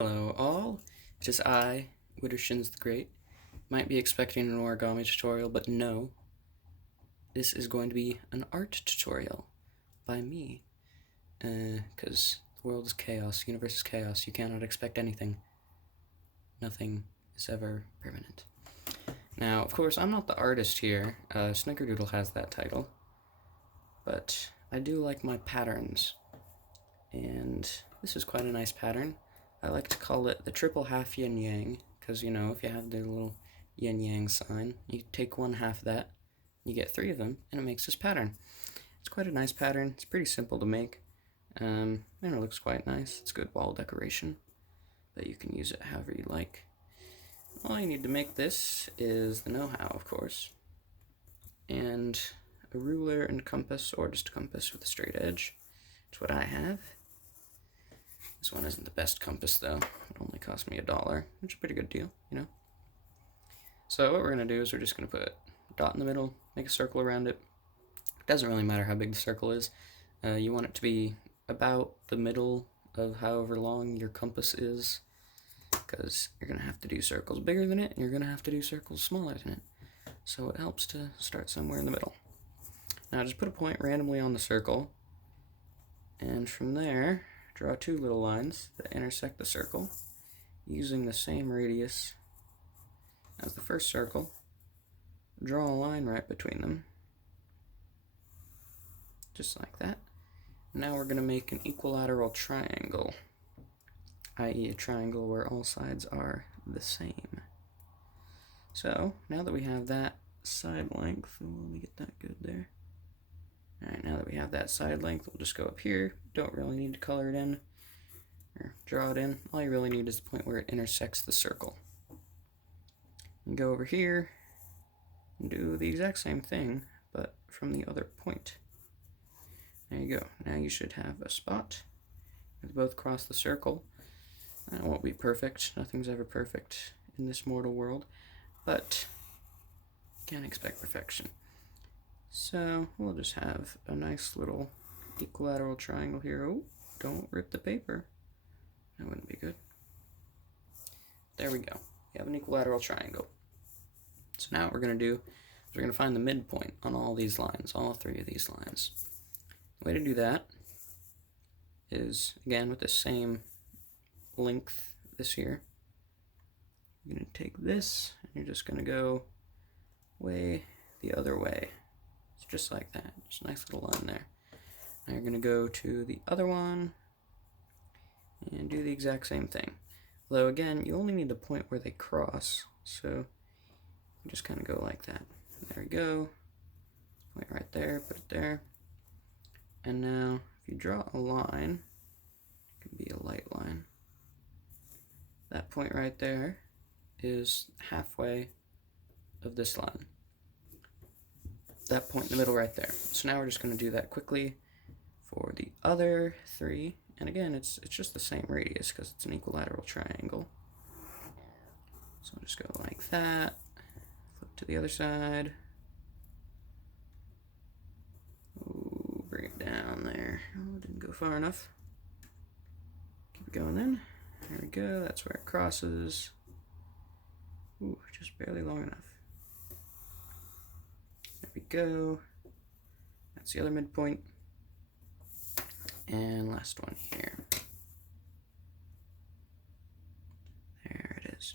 Hello all, it is I, Widdershin the Great. Might be expecting an origami tutorial, but no. This is going to be an art tutorial by me. Because the world is chaos, the universe is chaos, you cannot expect anything. Nothing is ever permanent. Now, of course, I'm not the artist here. Snickerdoodle has that title. But I do like my patterns. And this is quite a nice pattern. I like to call it the triple half yin yang, because you know, if you have the little yin yang sign, you take one half of that, you get three of them, and it makes this pattern. It's quite a nice pattern. It's pretty simple to make, and it looks quite nice. It's good wall decoration, but you can use it however you like. All you need to make this is the know-how, of course, and a ruler and compass, or just a compass with a straight edge. It's what I have. This one isn't the best compass, though. It only cost me $1, which is a pretty good deal, you know? So what we're going to do is we're just going to put a dot in the middle, make a circle around it. It doesn't really matter how big the circle is. You want it to be about the middle of however long your compass is, because you're going to have to do circles bigger than it, and you're going to have to do circles smaller than it. So it helps to start somewhere in the middle. Now just put a point randomly on the circle, and from there, draw two little lines that intersect the circle using the same radius as the first circle. Draw a line right between them, just like that. Now we're going to make an equilateral triangle, i.e. a triangle where all sides are the same. So now that we have that side length, let me get that good there. Alright, now that we have that side length, we'll just go up here. Don't really need to color it in or draw it in. All you really need is the point where it intersects the circle. And go over here and do the exact same thing, but from the other point. There you go. Now you should have a spot where they both cross the circle. That won't be perfect. Nothing's ever perfect in this mortal world, but can't expect perfection. So we'll just have a nice little equilateral triangle here. Oh, don't rip the paper. That wouldn't be good. There we go. We have an equilateral triangle. So now what we're going to do is we're going to find the midpoint on all these lines, all three of these lines. The way to do that is, again, with the same length this here. You're going to take this, and you're just going to go way the other way. Just like that, just a nice little line there. Now you're going to go to the other one and do the exact same thing. Although again, you only need the point where they cross, so you just kind of go like that. There we go. Point right there, put it there. And now, if you draw a line, it can be a light line. That point right there is halfway of this line. That point in the middle right there. So now we're just going to do that quickly for the other three. And again, it's just the same radius because it's an equilateral triangle. So I'll just go like that. Flip to the other side. Ooh, bring it down there. Oh, it didn't go far enough. Keep it going then. There we go. That's where it crosses. Ooh, just barely long enough. There we go. That's the other midpoint. And last one here. There it is.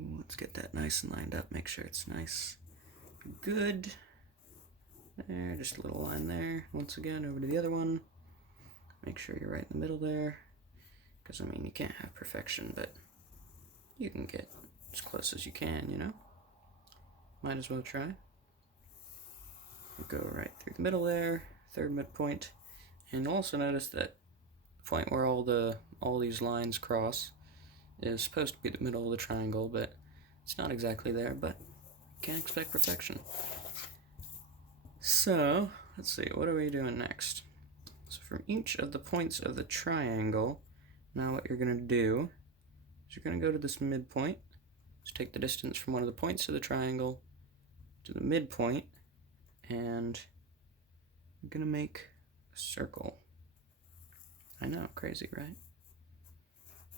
Ooh, let's get that nice and lined up. Make sure it's nice. Good. There, just a little line there. Once again, over to the other one. Make sure you're right in the middle there. Because, I mean, you can't have perfection, but you can get as close as you can, you know? Might as well try. We'll go right through the middle there, third midpoint, and also notice that the point where all these lines cross is supposed to be the middle of the triangle, but it's not exactly there, but can't expect perfection. So, let's see, what are we doing next? So from each of the points of the triangle, now what you're going to do is you're going to go to this midpoint, just take the distance from one of the points of the triangle to the midpoint, and I'm gonna make a circle. I know, crazy, right?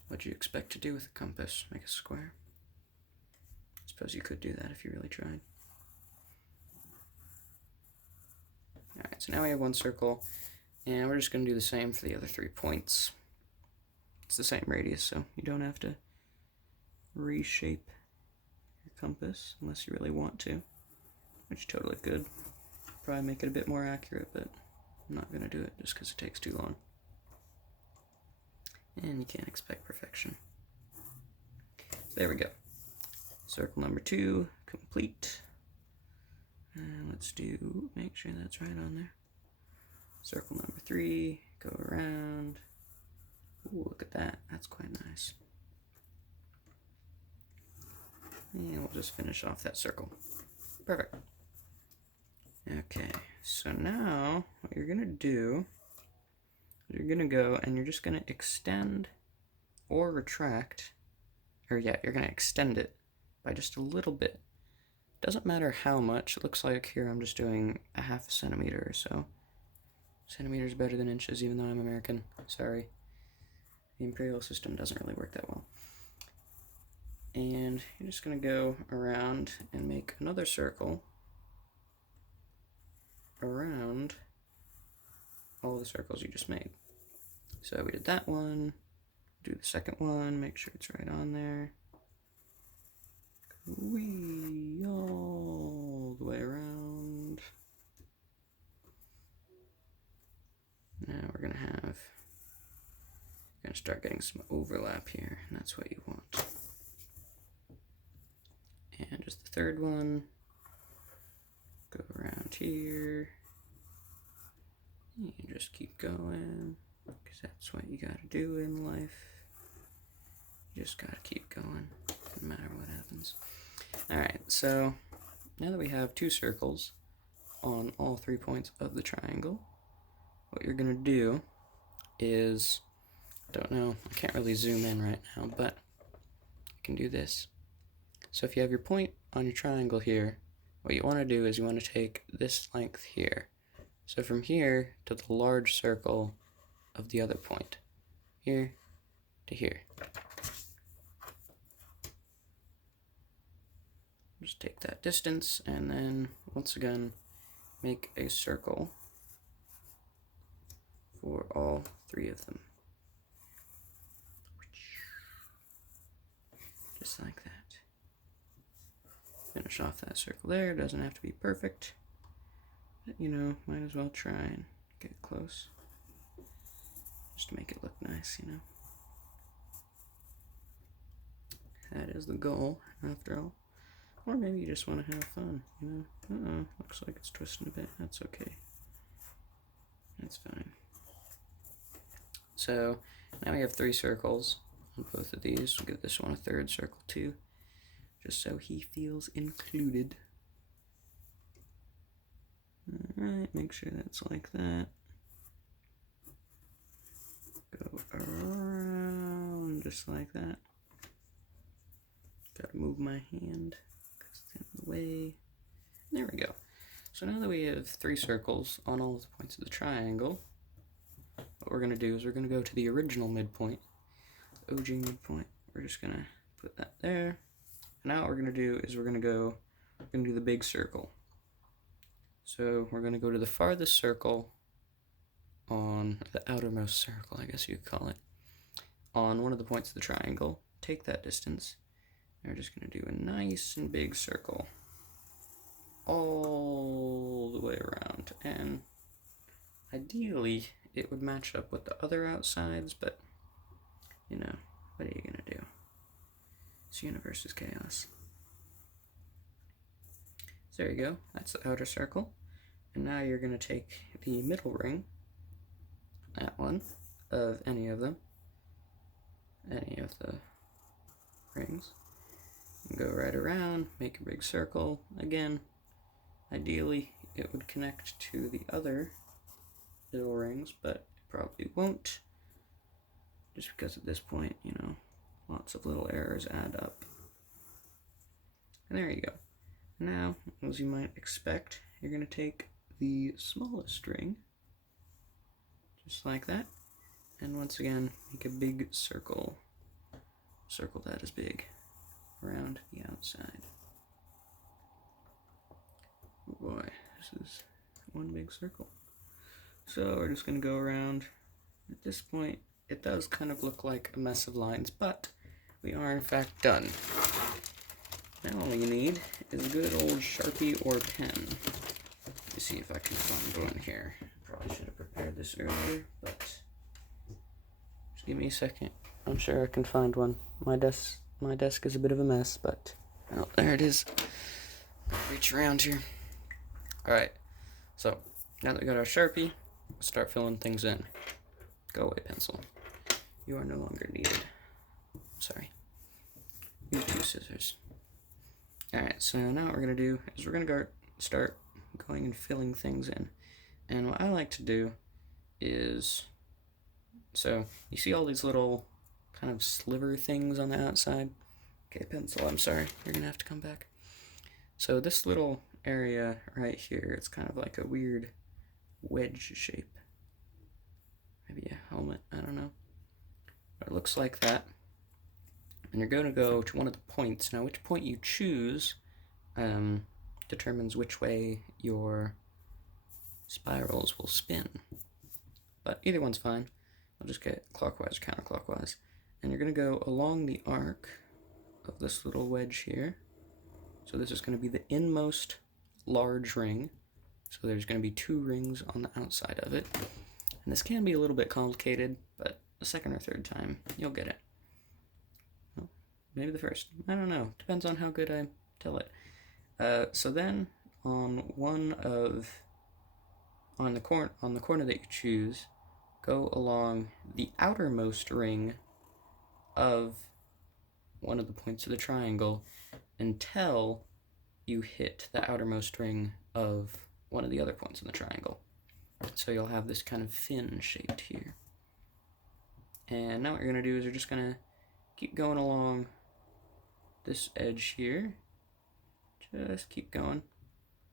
What do you expect to do with a compass? Make a square? I suppose you could do that if you really tried. Alright, so now we have one circle, and we're just going to do the same for the other 3 points. It's the same radius, so you don't have to reshape your compass unless you really want to, which you totally could. Probably make it a bit more accurate, but I'm not going to do it just because it takes too long. And you can't expect perfection. So there we go. Circle number 2, complete. And let's make sure that's right on there. Circle number 3, go around. Ooh, look at that. That's quite nice. And we'll just finish off that circle. Perfect. Okay, so now what you're going to do, you're going to go and you're just going to extend or retract, or yeah, you're going to extend it by just a little bit. Doesn't matter how much. It looks like here I'm just doing a ½ centimeter or so. Centimeters better than inches, even though I'm American. Sorry. The imperial system doesn't really work that well. And you're just going to go around and make another circle around all the circles you just made. So we did that one, do the second one, make sure it's right on there. All the way around. Now we're gonna start getting some overlap here, and that's what you want. And just the third one, go around here, and just keep going, because that's what you gotta do in life. You just gotta keep going, no matter what happens. Alright, so now that we have 2 circles on all 3 points of the triangle, what you're gonna do is, I don't know, I can't really zoom in right now, but I can do this. So if you have your point on your triangle here, what you want to do is you want to take this length here. So from here to the large circle of the other point. Here to here. Just take that distance and then once again make a circle for all 3 of them. Just like that. Finish off that circle there. It doesn't have to be perfect, but you know, might as well try and get close just to make it look nice, you know. That is the goal, after all. Or maybe you just want to have fun, you know. Looks like it's twisting a bit. That's okay. That's fine. So now we have 3 circles on both of these. We'll give this one a 3rd circle too, just so he feels included. Alright, make sure that's like that. Go around just like that. Gotta move my hand because it's in the way. There we go. So now that we have 3 circles on all of the points of the triangle, what we're going to do is we're going to go to the original midpoint, the OG midpoint. We're just going to put that there. And now what we're going to do is we're going to do the big circle. So we're going to go to the farthest circle on the outermost circle, I guess you could call it, on one of the points of the triangle. Take that distance. And we're just going to do a nice and big circle all the way around. And ideally, it would match up with the other outsides, but, you know, what are you going to do? This universe is chaos. So there you go. That's the outer circle. And now you're going to take the middle ring, that one, of any of them, any of the rings, and go right around, make a big circle. Again, ideally, it would connect to the other little rings, but it probably won't, just because at this point, you know, lots of little errors add up. And there you go. Now, as you might expect, you're going to take the smallest ring, just like that, and once again, make a big circle circle that is big around the outside. Oh boy, this is one big circle. So we're just going to go around. At this point, it does kind of look like a mess of lines, but we are in fact done. Now all you need is a good old Sharpie or pen. Let me see if I can find one here. Probably should have prepared this earlier, but just give me a second. I'm sure I can find one. My desk is a bit of a mess, but oh, there it is. Reach around here. Alright, so now that we got our Sharpie, let's start filling things in. Go away, pencil. You are no longer needed. Sorry. You two scissors. Alright, so now what we're going to do is we're going to start going and filling things in. And what I like to do is, so you see all these little kind of sliver things on the outside? Okay, pencil, I'm sorry. You're going to have to come back. So this little area right here, it's kind of like a weird wedge shape. Maybe a helmet, I don't know. But it looks like that. And you're going to go to one of the points. Now, which point you choose determines which way your spirals will spin. But either one's fine. I'll just get clockwise or counterclockwise. And you're going to go along the arc of this little wedge here. So this is going to be the inmost large ring. So there's going to be 2 rings on the outside of it. And this can be a little bit complicated, but the second or third time, you'll get it. Well, maybe the first. I don't know. Depends on how good I tell it. So then, on the corner that you choose, go along the outermost ring of one of the points of the triangle until you hit the outermost ring of one of the other points in the triangle. So you'll have this kind of fin shaped here. And now what you're going to do is you're just going to keep going along this edge here. Just keep going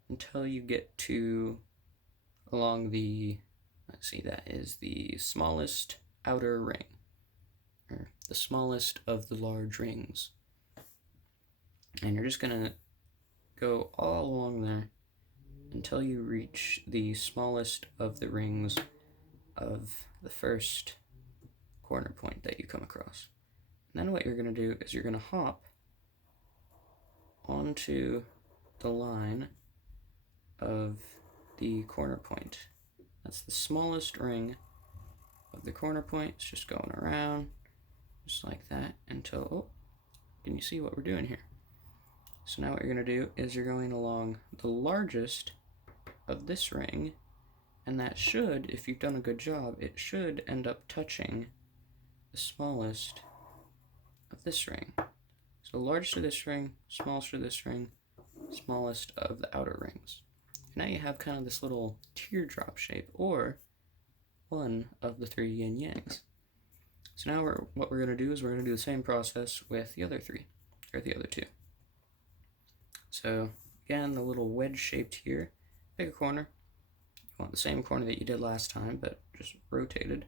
until you get to along the, let's see, that is the smallest outer ring, or the smallest of the large rings. And you're just going to go all along there until you reach the smallest of the rings of the first corner point that you come across. And then what you're going to do is you're going to hop onto the line of the corner point. That's the smallest ring of the corner point. It's just going around just like that until, oh, can you see what we're doing here? So now what you're going to do is you're going along the largest of this ring, and that should, if you've done a good job, it should end up touching the smallest of this ring. So largest of this ring, smallest of this ring, smallest of the outer rings. Now you have kind of this little teardrop shape, or one of the 3 yin yangs. So now what we're going to do is we're going to do the same process with the other 3, or the other 2. So again, the little wedge shaped here, bigger corner. You want the same corner that you did last time, but just rotated.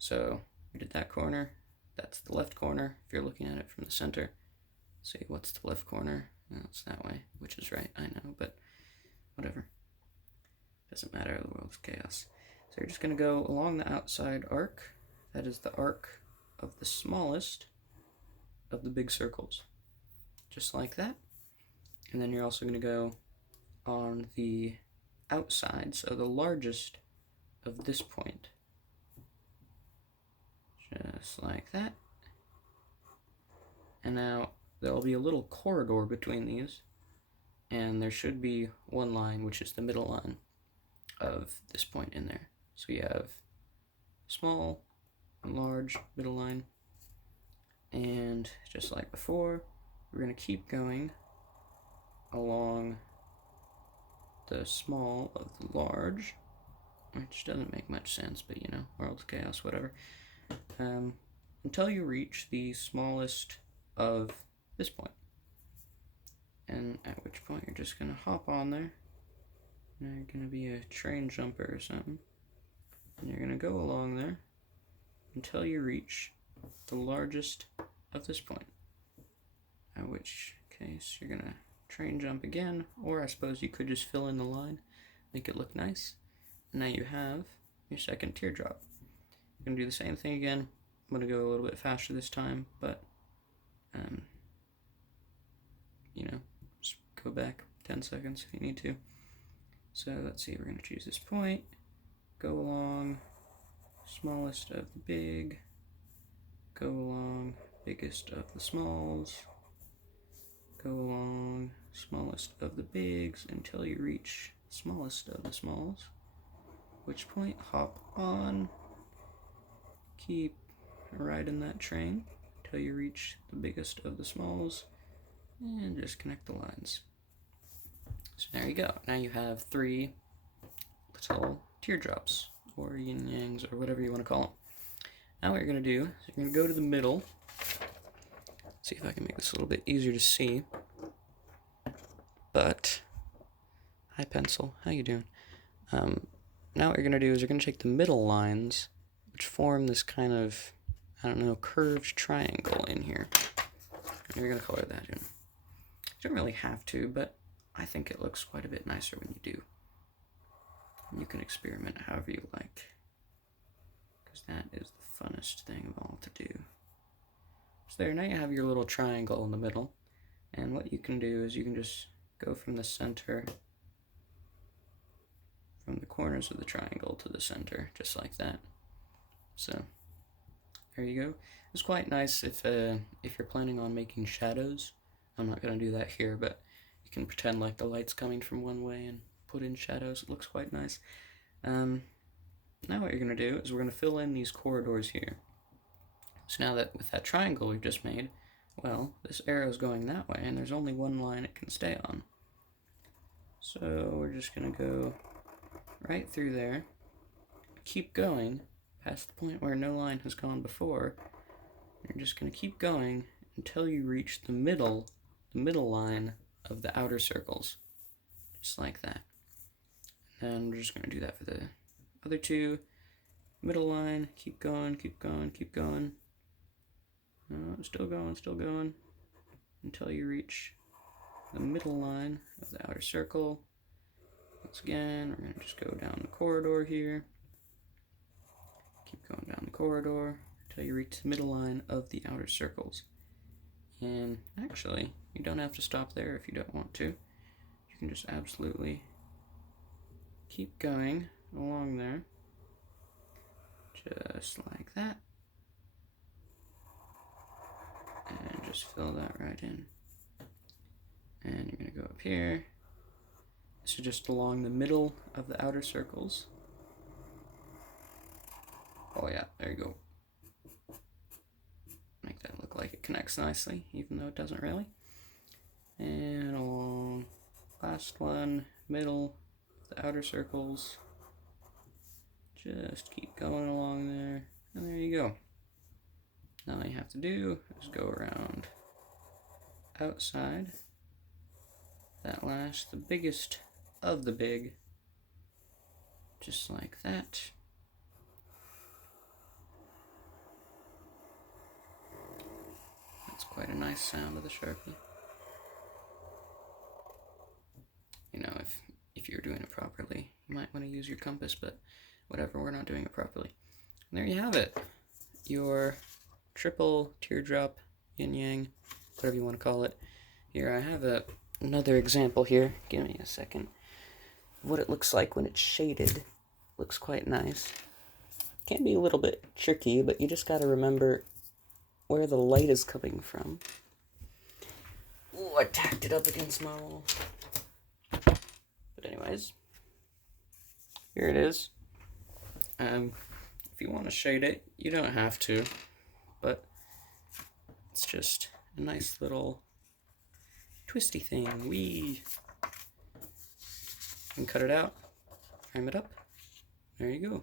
So we did that corner. That's the left corner if you're looking at it from the center. See, what's the left corner? No, it's that way, which is right, I know, but whatever. Doesn't matter, the world's chaos. So you're just going to go along the outside arc. That is the arc of the smallest of the big circles. Just like that. And then you're also going to go on the outside, so the largest of this point. Just like that. And now there'll be a little corridor between these, and there should be one line, which is the middle line of this point in there. So you have small and large middle line, and just like before, we're going to keep going along the small of the large, which doesn't make much sense, but you know, world's chaos, whatever, until you reach the smallest of this point. And at which point you're just going to hop on there, and you're going to be a train jumper or something, and you're going to go along there until you reach the largest of this point. In which case you're gonna train jump again, or I suppose you could just fill in the line, make it look nice. Now you have your second teardrop. You're gonna do the same thing again. I'm gonna go a little bit faster this time, but you know, just go back 10 seconds if you need to. So let's see, we're gonna choose this point, go along smallest of the big, go along biggest of the smalls, go along smallest of the bigs until you reach smallest of the smalls, which point hop on, keep riding that train until you reach the biggest of the smalls, and just connect the lines. So there you go. Now you have 3 little teardrops, or yin-yangs, or whatever you want to call them. Now what you're going to do is you're going to go to the middle. See if I can make this a little bit easier to see. But, hi pencil, how you doing? Now what you're going to do is you're going to take the middle lines, which form this kind of, I don't know, curved triangle in here. And you're going to color that in. You don't really have to, but I think it looks quite a bit nicer when you do. And you can experiment however you like, because that is the funnest thing of all to do. So there, now you have your little triangle in the middle, and what you can do is you can just go from the center, from the corners of the triangle to the center, just like that. So there you go. It's quite nice if you're planning on making shadows. I'm not going to do that here, but you can pretend like the light's coming from one way and put in shadows. It looks quite nice. Now what you're going to do is we're going to fill in these corridors here. So now that with that triangle we've just made, well, this arrow is going that way, and there's only one line it can stay on. So we're just going to go right through there, keep going past the point where no line has gone before. You're just going to keep going until you reach the middle line of the outer circles, just like that. And we're just going to do that for the other 2. Middle line, keep going, keep going, keep going. Still going, until you reach the middle line of the outer circle. Once again, we're going to just go down the corridor here. Keep going down the corridor until you reach the middle line of the outer circles. And actually, you don't have to stop there if you don't want to. You can just absolutely keep going along there, just like that. And just fill that right in. And you're going to go up here. So just along the middle of the outer circles. Oh yeah, there you go. Make that look like it connects nicely, even though it doesn't really. And along last one, middle of the outer circles. Just keep going along there, and there you go. Now all you have to do is go around outside that last, the biggest of the big, just like that. That's quite a nice sound of the Sharpie. You know, if you're doing it properly, you might want to use your compass, but whatever, we're not doing it properly. And there you have it. Your triple teardrop yin-yang, whatever you want to call it. Here I have another example here. Give me a second. What it looks like when it's shaded. Looks quite nice. Can be a little bit tricky, but you just got to remember where the light is coming from. Ooh, I tacked it up against my wall. But anyways, here it is. If you want to shade it, you don't have to, but it's just a nice little twisty thing. You can cut it out, frame it up. There you go.